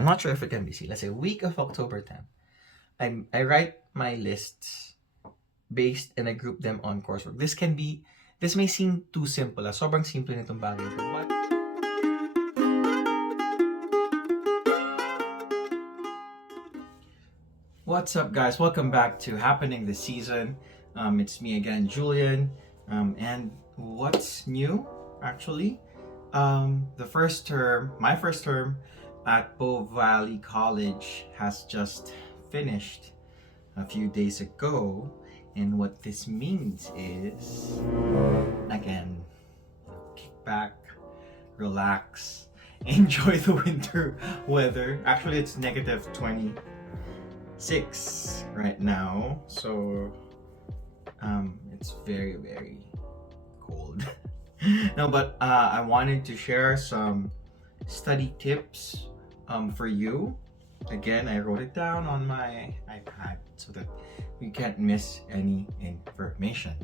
I'm not sure if it can be seen. Let's say week of October 10th. I write my lists based and I group them on coursework. This may seem too simple. Sobrang simple nitong bagay ito. But what's up, guys? Welcome back to Happening This Season. It's me again, Julian. And what's new, actually? My first term at Bow Valley College has just finished a few days ago. And what this means is, again, kick back, relax, enjoy the winter weather. Actually, it's negative 26 right now, so it's very, very cold. No, but I wanted to share some study tips for you. Again, I wrote it down on my iPad so that you can't miss any information.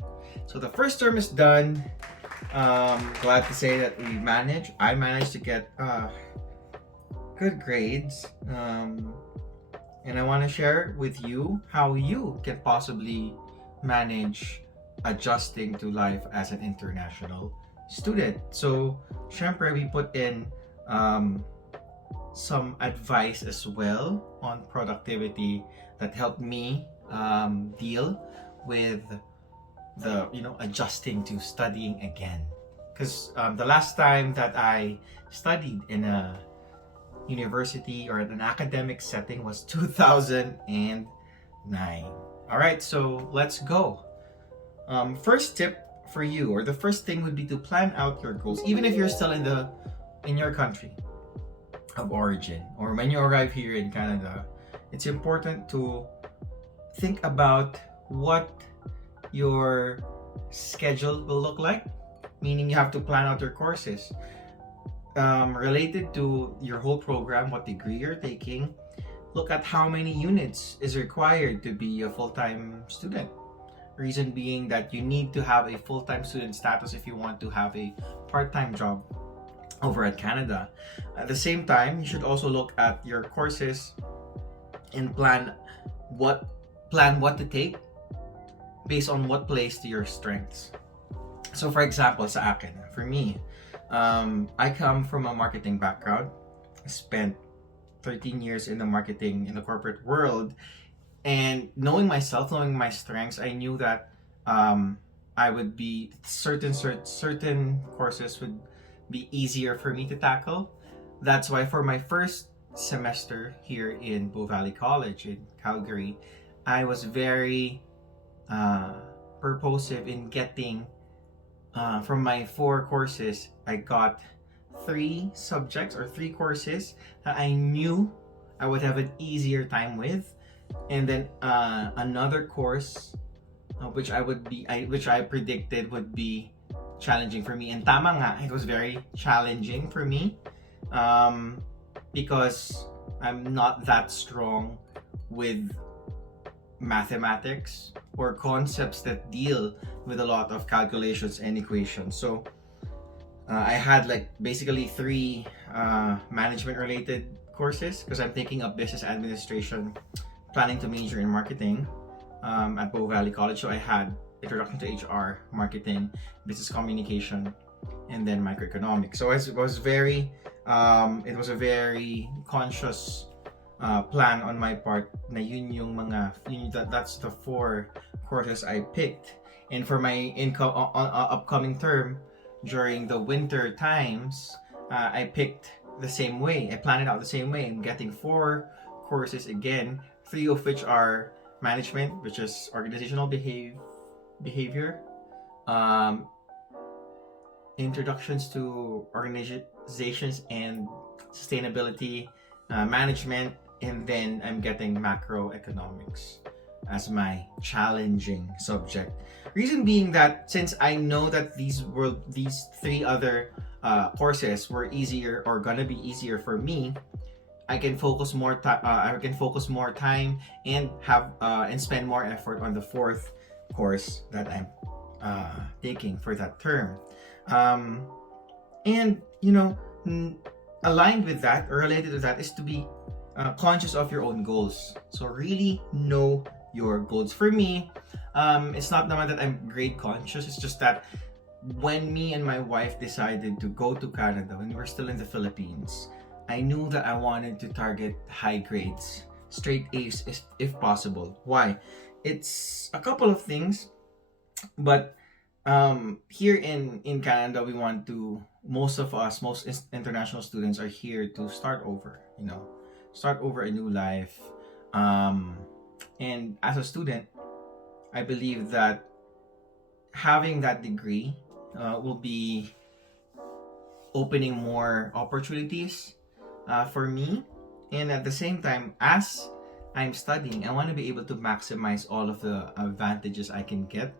So the first term is done. Glad to say that I managed to get good grades. And I want to share with you how you can possibly manage adjusting to life as an international student. So, syempre, we put in some advice as well on productivity that helped me deal with the adjusting to studying again. Because the last time that I studied in a university or an academic setting was 2009. All right, so let's go. First tip for you, or the first thing would be to plan out your goals, even if you're still in your country of origin, or when you arrive here in Canada. It's important to think about what your schedule will look like, meaning you have to plan out your courses related to your whole program, what degree you're taking. Look at how many units is required to be a full-time student. Reason being that you need to have a full-time student status if you want to have a part-time job over at Canada. At the same time, you should also look at your courses and plan what to take based on what plays to your strengths. So for example, sa akin, for me, I come from a marketing background. I spent 13 years in the corporate world, and knowing myself, knowing my strengths, I knew that I would be certain courses would be easier for me to tackle. That's why for my first semester here in Bow Valley College in Calgary, I was very purposive in getting from my 4 courses, I got 3 subjects or 3 courses that I knew I would have an easier time with, and then another course which I predicted would be challenging for me. And tama nga, it was very challenging for me because I'm not that strong with mathematics or concepts that deal with a lot of calculations and equations. So I had basically 3 management related courses because I'm taking up business administration, planning to major in marketing at Bow Valley College. So I had introduction to HR, marketing, business communication, and then microeconomics. So it was a very conscious plan on my part na that's the 4 courses I picked. And for my upcoming term during the winter times, I picked the same way. I planned it out the same way. I'm getting 4 courses again, 3 of which are management, which is organizational behavior, introductions to organizations and sustainability, management, and then I'm getting macroeconomics as my challenging subject. Reason being that since I know that these 3 other courses were easier or gonna be easier for me, I can focus more time and have and spend more effort on the 4th course that I'm taking for that term. And aligned with that or related to that is to be conscious of your own goals. So really know your goals. For me, it's not naman that I'm grade conscious. It's just that when me and my wife decided to go to Canada when we were still in the Philippines, I knew that I wanted to target high grades, straight A's if possible. Why? It's a couple of things, but here in Canada, we want to, most of us, most international students are here to start over, start over a new life. And as a student, I believe that having that degree will be opening more opportunities for me. And at the same time, as I'm studying, I want to be able to maximize all of the advantages I can get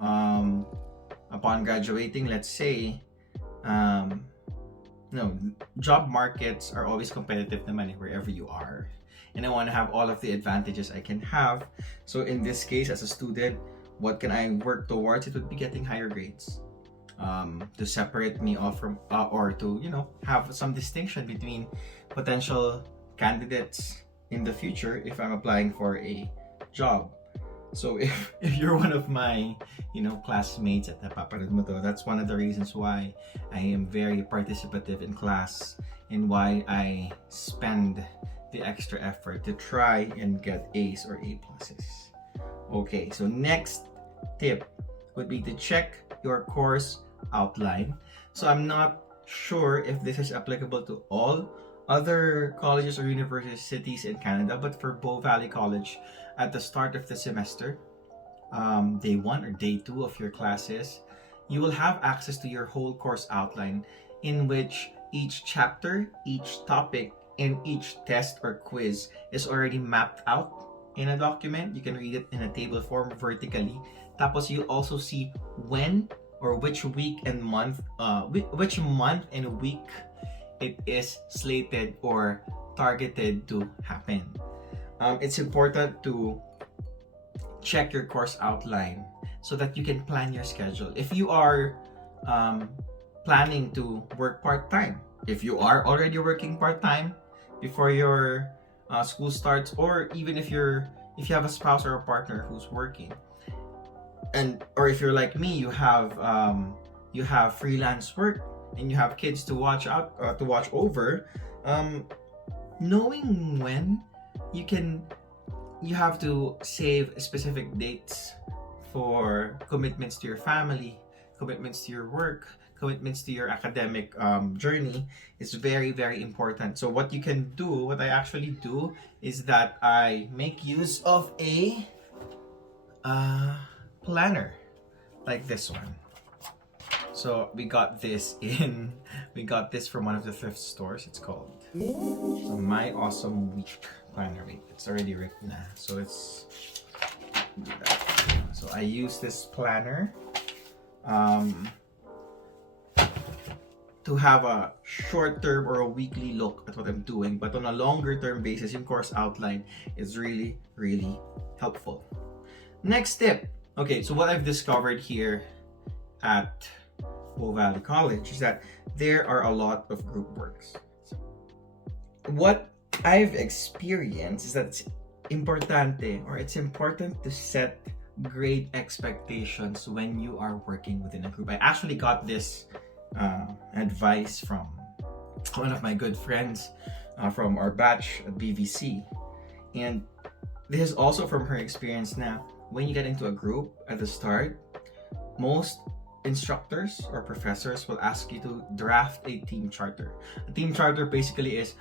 upon graduating. Let's say, job markets are always competitive naman wherever you are. And I want to have all of the advantages I can have. So in this case, as a student, what can I work towards? It would be getting higher grades to separate me off from, or to, have some distinction between potential candidates in the future if I'm applying for a job. So if you're one of my, classmates at napapanood mo to, that's one of the reasons why I am very participative in class and why I spend the extra effort to try and get A's or A pluses. Okay, so next tip would be to check your course outline. So I'm not sure if this is applicable to all other colleges or universities in Canada, but for Bow Valley College, at the start of the semester, day 1 or day 2 of your classes, you will have access to your whole course outline, in which each chapter, each topic, and each test or quiz is already mapped out in a document. You can read it in a table form vertically. Tapos you also see when or which week and month, which month and week it is slated or targeted to happen. It's important to check your course outline so that you can plan your schedule. If you are planning to work part-time, if you are already working part-time before your school starts, or even if you have a spouse or a partner who's working, or if you're like me, you have freelance work and you have kids to watch over, knowing when you have to save specific dates for commitments to your family, commitments to your work, commitments to your academic journey is very, very important. So what I actually do is that I make use of a planner like this one. So we got this from one of the thrift stores. It's called My Awesome Week Planner. Wait, it's already written now. So so I use this planner to have a short-term or a weekly look at what I'm doing, but on a longer-term basis, yung course outline is really, really helpful. Next tip. Okay, so what I've discovered here at Bow Valley College is that there are a lot of group works. What I've experienced is that it's important to set grade expectations when you are working within a group. I actually got this advice from one of my good friends from our batch at BVC, and this is also from her experience. Now, when you get into a group at the start, most instructors or professors will ask you to draft a team charter. A team charter basically is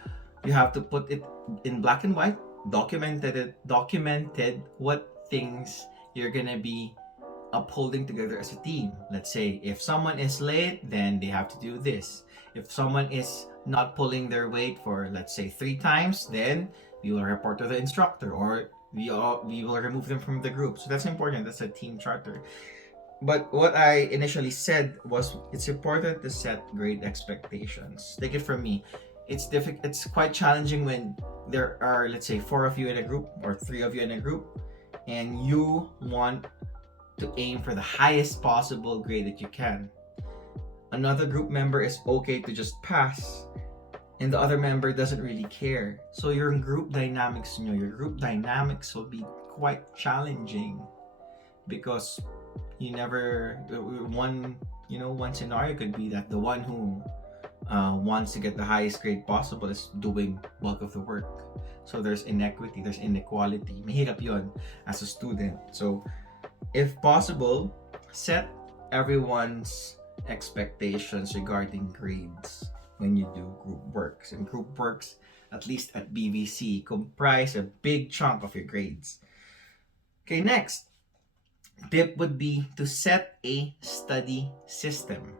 you have to put it in black and white, documented what things you're gonna be upholding together as a team. Let's say if someone is late, then they have to do this. If someone is not pulling their weight for, let's say, 3 times, then we will report to the instructor, or we will remove them from the group. So that's important. That's a team charter. But what I initially said was it's important to set grade expectations. Take it from me. It's quite challenging when there are, let's say, 4 of you in a group or 3 of you in a group, and you want to aim for the highest possible grade that you can. Another group member is okay to just pass, and the other member doesn't really care. So your group dynamics will be quite challenging, because you never one scenario could be that the one who wants to get the highest grade possible is doing bulk of the work. So there's inequity, there's inequality. Mahirap yun as a student. So if possible, set everyone's expectations regarding grades when you do group works. And group works, at least at BVC, comprise a big chunk of your grades. Okay, next tip would be to set a study system.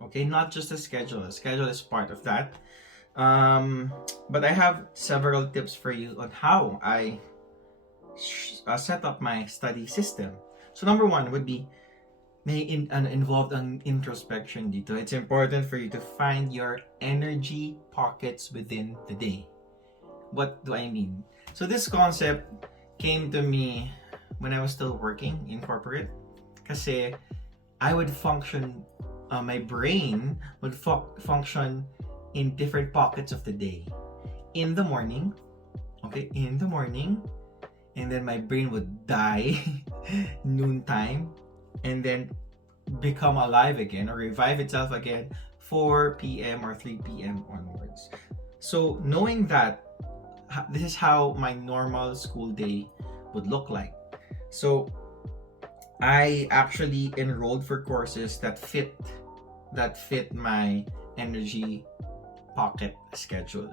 Okay, not just a schedule. A schedule is part of that. But I have several tips for you on how I set up my study system. So number one would be involved an introspection dito. It's important for you to find your energy pockets within the day. What do I mean? So this concept came to me when I was still working in corporate. Kasi I would function, my brain would function in different pockets of the day. In the morning, and then my brain would die noontime, and then become alive again or revive itself again 4 p.m. or 3 p.m. onwards. So knowing that, this is how my normal school day would look like. So I actually enrolled for courses that fit my energy pocket schedule.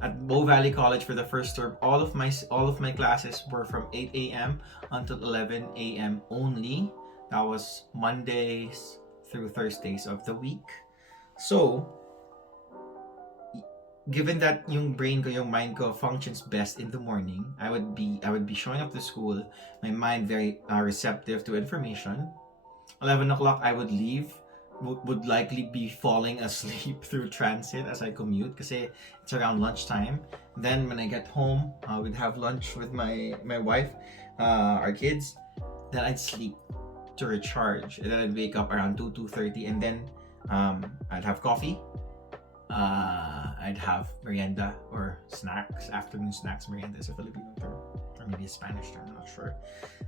At Bow Valley College for the first term, all of my classes were from 8 a.m. until 11 a.m. only. That was Mondays through Thursdays of the week. So, given that yung brain ko, yung mind ko functions best in the morning, I would be showing up to school, my mind very receptive to information. 11 o'clock I would leave, would likely be falling asleep through transit as I commute kasi it's around lunchtime. Then when I get home, we'd have lunch with my wife, our kids. Then I'd sleep to recharge, and then I'd wake up around 2:30, and then I'd have coffee. I'd have merienda or snacks, afternoon snacks. Merienda is a Filipino term, or maybe a Spanish term, I'm not sure.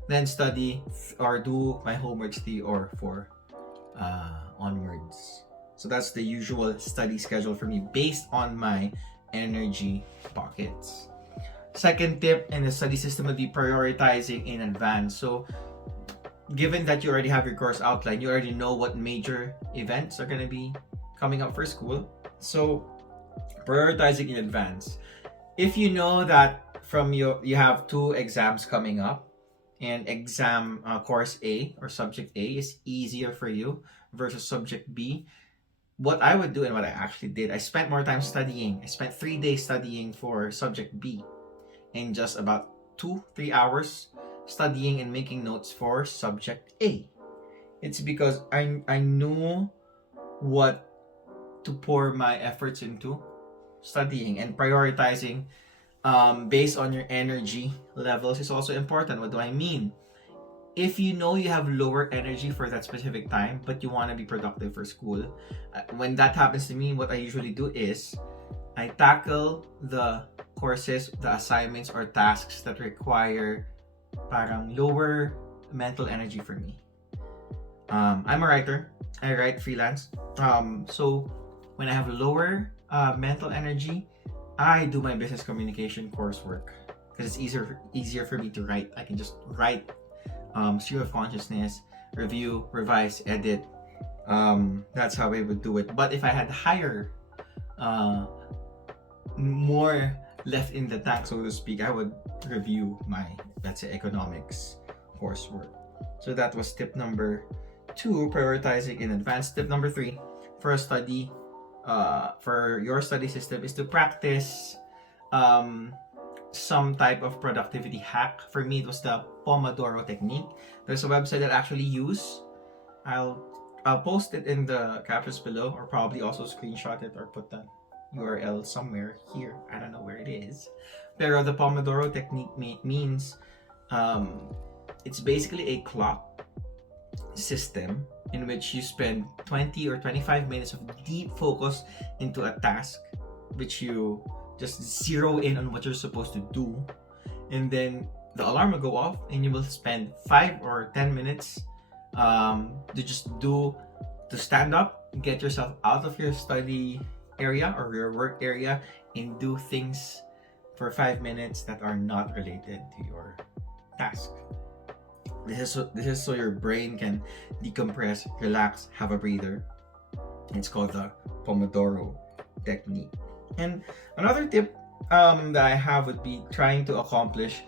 Then study or do my homeworks 3 or 4 onwards. So that's the usual study schedule for me based on my energy pockets. Second tip in the study system would be prioritizing in advance. So given that you already have your course outline, you already know what major events are going to be coming up for school. So prioritizing in advance. If you know that you have 2 exams coming up, and exam course A or subject A is easier for you versus subject B, what I would do and what I actually did, I spent more time studying. I spent 3 days studying for subject B and just about 2-3 hours studying and making notes for subject A. It's because I knew what to pour my efforts into studying, and prioritizing based on your energy levels is also important. What do I mean? If you know you have lower energy for that specific time, but you want to be productive for school, when that happens to me, what I usually do is I tackle the courses, the assignments or tasks that require parang lower mental energy for me. I'm a writer. I write freelance. So when I have lower mental energy, I do my business communication coursework because it's easier for me to write. I can just write stream of consciousness, review, revise, edit. That's how I would do it. But if I had higher, more left in the tank, so to speak, I would review my, let's say, economics coursework. So that was tip number 2, prioritizing in advance. Tip number 3 for a study, for your study system, is to practice some type of productivity hack. For me, it was the Pomodoro technique. There's a website that I actually use. I'll post it in the captions below, or probably also screenshot it or put the URL somewhere here. I don't know where it is. Pero the Pomodoro technique means it's basically a clock system in which you spend 20 or 25 minutes of deep focus into a task, which you just zero in on what you're supposed to do, and then the alarm will go off, and you will spend 5 or 10 minutes to stand up, get yourself out of your study area or your work area, and do things for 5 minutes that are not related to your task. This is so your brain can decompress, relax, have a breather. It's called the Pomodoro technique. And another tip that I have would be trying to accomplish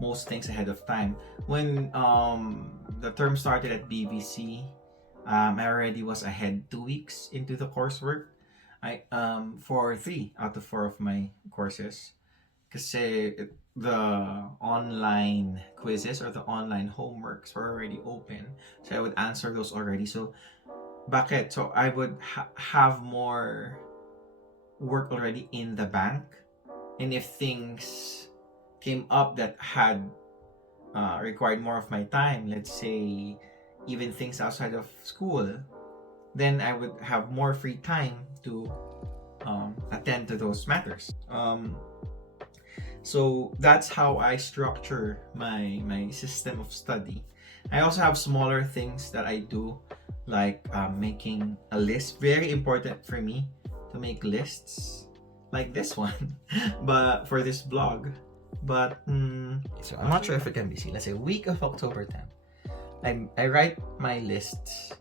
most things ahead of time. When the term started at BVC, I already was ahead 2 weeks into the coursework. For 3 out of 4 of my courses. Kasi the online quizzes or the online homeworks were already open. So I would answer those already. So bakit? So I would have more work already in the bank. And if things came up that had required more of my time, let's say even things outside of school, then I would have more free time to attend to those matters. So that's how I structure my system of study. I also have smaller things that I do, like making a list. Very important for me to make lists, like this one, but for this blog. But so I'm not sure if it can be seen. Let's say week of October 10th. I write my lists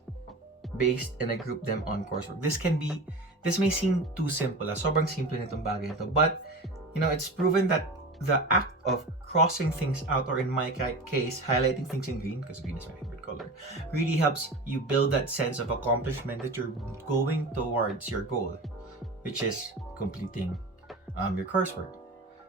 based and I group them on coursework. This may seem too simple. Sobrang simple nitong bagay ito. But, it's proven that the act of crossing things out, or in my case, highlighting things in green, because green is my favorite color, really helps you build that sense of accomplishment that you're going towards your goal, which is completing your coursework.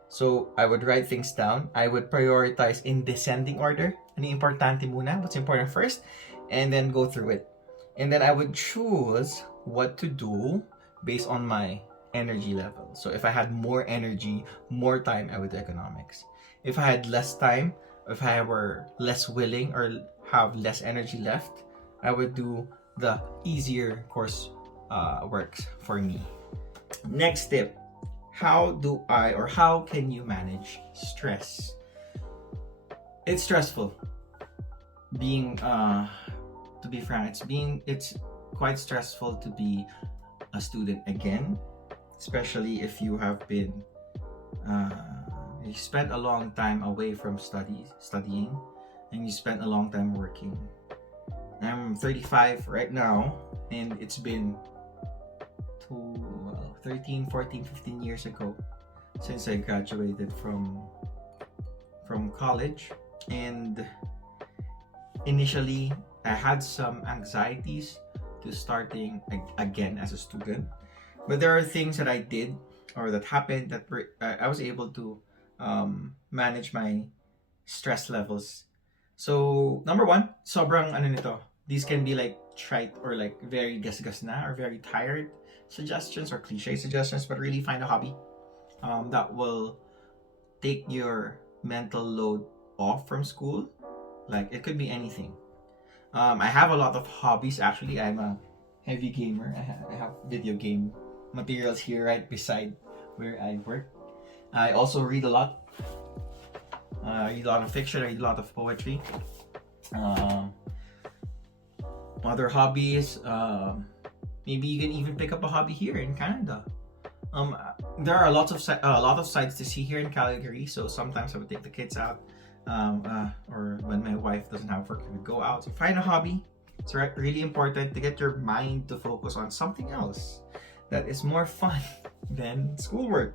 So, I would write things down. I would prioritize in descending order. Ano yung importante muna? What's important first? And then go through it. And then I would choose what to do based on my energy level. So if I had more energy, more time, I would do economics. If I had less time, if I were less willing or have less energy left, I would do the easier course works for me. Next tip, how can you manage stress? It's stressful. To be frank, it's quite stressful to be a student again, especially if you have been you spent a long time away from studying, and you spent a long time working. I'm 35 right now, and it's been 13, 14, 15 years ago since I graduated from college. And initially I had some anxieties to starting again as a student, but there are things that I did or that happened that I was able to manage my stress levels. So number one, sobrang these can be like trite or like very gasgas na or very tired suggestions or cliche suggestions, but really find a hobby that will take your mental load off from school. Like it could be anything. I have a lot of hobbies actually. I'm a heavy gamer. I have video game materials here right beside where I work. I also read a lot. I read a lot of fiction. I read a lot of poetry. Other hobbies. Maybe you can even pick up a hobby here in Canada. There are a lot of sites to see here in Calgary. So sometimes I would take the kids out. Or when my wife doesn't have work, we would go out. So find a hobby. It's really important to get your mind to focus on something else that is more fun than schoolwork.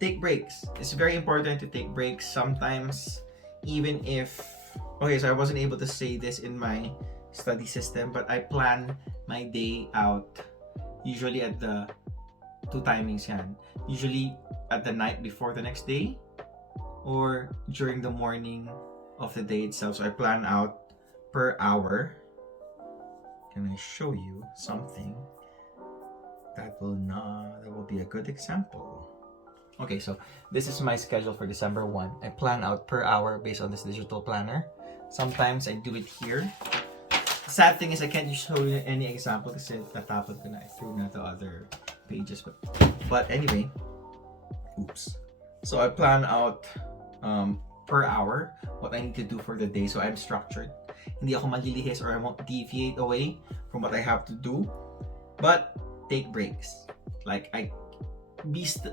Take breaks. It's very important to take breaks sometimes, even if... Okay, so I wasn't able to say this in my study system, but I plan my day out usually at the 2 timings yan. Usually at the night before the next day, or during the morning of the day itself. So I plan out per hour. Can I show you something that will be a good example? Okay, so this is my schedule for December 1. I plan out per hour based on this digital planner. Sometimes I do it here. The sad thing is I can't show you any example kasi natapon ko na. I threw na the other pages. But anyway, oops. So I plan out per hour what I need to do for the day, so I'm structured. Hindi ako malilihis, or I won't deviate away from what I have to do. But take breaks. Like,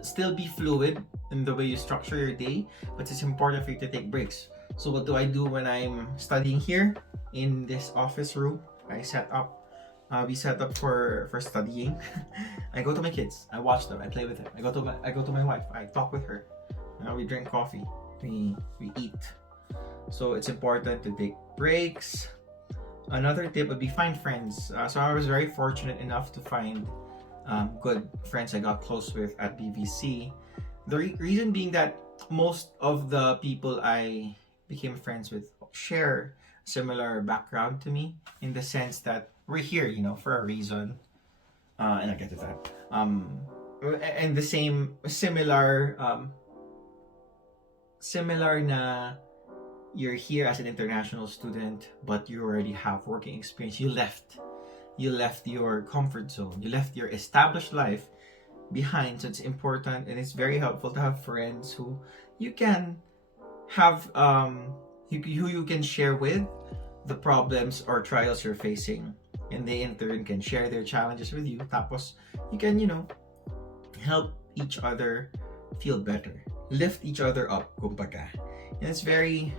still be fluid in the way you structure your day, but it's important for you to take breaks. So what do I do when I'm studying here in this office room? We set up for studying. I go to my kids, I watch them, I play with them. I go to my wife, I talk with her. We drink coffee, we eat. So it's important to take breaks. Another tip would be find friends. So I was very fortunate enough to find good friends I got close with at BVC. The reason being that most of the people I became friends with share similar background to me, in the sense that we're here, for a reason. And I'll get to that. And the similar na you're here as an international student, but you already have working experience. You left your comfort zone. You left your established life behind. So it's important, and it's very helpful to have friends who you can have, who you can share with the problems or trials you're facing, and they in turn can share their challenges with you. Tapos you can, help each other feel better, lift each other up, kumbaga. And it's very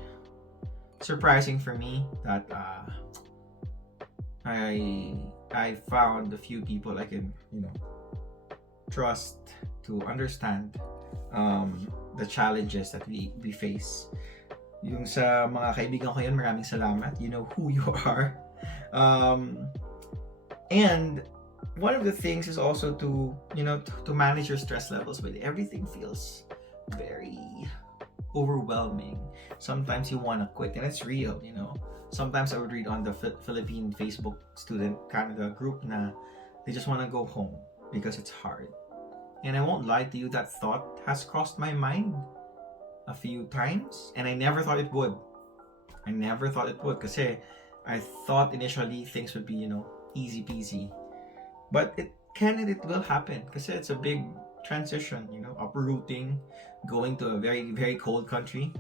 surprising for me that I found a few people I can, trust to understand the challenges that we face. Yung sa mga kaibigan ko yun, maraming salamat. You know who you are. And one of the things is also to manage your stress levels. But everything feels very overwhelming. Sometimes you want to quit, and it's real. Sometimes I would read on the Philippine Facebook Student Canada group na they just want to go home because it's hard. And I won't lie to you, that thought has crossed my mind a few times, and I never thought it would. Kasi I thought initially things would be, easy peasy. But it can and it will happen, kasi it's a big transition, uprooting, going to a very, very cold country.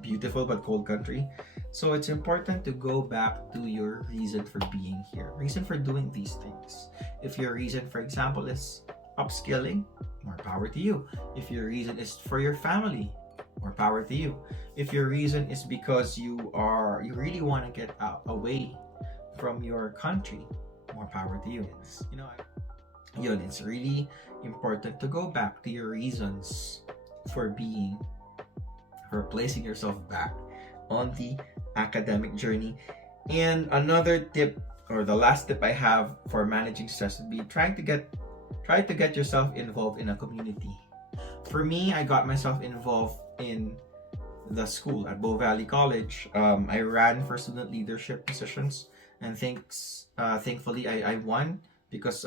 Beautiful but cold country. So it's important to go back to your reason for being here, reason for doing these things. If your reason, for example, is upskilling, more power to you. If your reason is for your family, more power to you. If your reason is because you really want to get away from your country, more power to you. It's really important to go back to your reasons for placing yourself back on the academic journey. And another tip, or the last tip I have for managing stress, would be try to get yourself involved in a community. For me, I got myself involved in the school at Bow Valley College. I ran for student leadership positions, and thankfully I won, because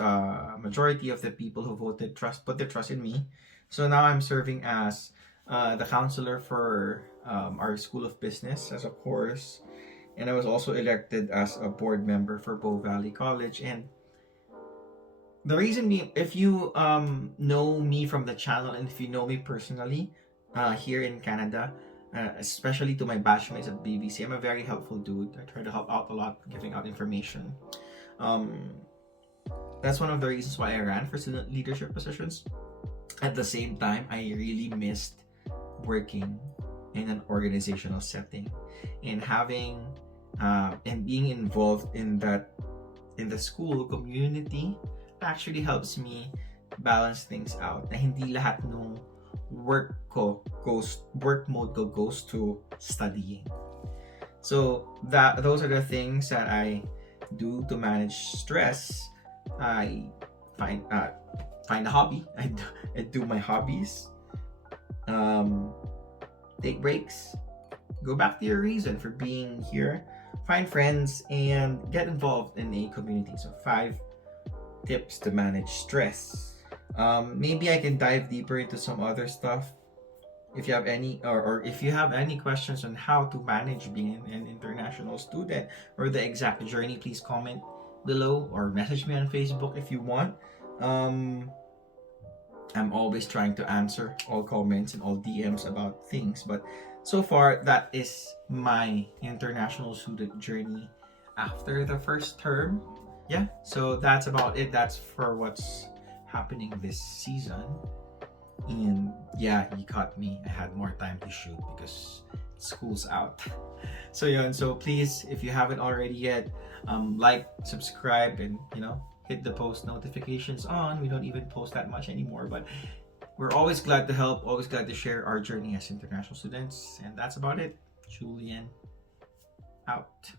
majority of the people who voted put their trust in me. So now I'm serving as the counselor for our School of Business as a course, and I was also elected as a board member for Bow Valley College. And the reason being, if you know me from the channel, and if you know me personally here in Canada, especially to my batchmates at BVC, I'm a very helpful dude. I try to help out a lot, giving out information. That's one of the reasons why I ran for student leadership positions. At the same time, I really missed working in an organizational setting, and having and being involved in the school community actually helps me balance things out. Na hindi lahat ng work mode goes to studying. So those are the things that I do to manage stress. I find a hobby. I do my hobbies. Take breaks. Go back to your reason for being here. Find friends and get involved in a community. So 5 tips to manage stress. Maybe I can dive deeper into some other stuff. If you have any, or if you have any questions on how to manage being an international student, or the exact journey, please comment below or message me on Facebook if you want. I'm always trying to answer all comments and all DMs about things, but so far that is my international student journey after the first term. Yeah, so that's about it. That's for what's happening this season. And yeah, you caught me. I had more time to shoot because school's out. So yeah, and so please, if you haven't already yet, like, subscribe, and hit the post notifications on. We don't even post that much anymore, but we're always glad to help, always glad to share our journey as international students. And that's about it. Julian, out.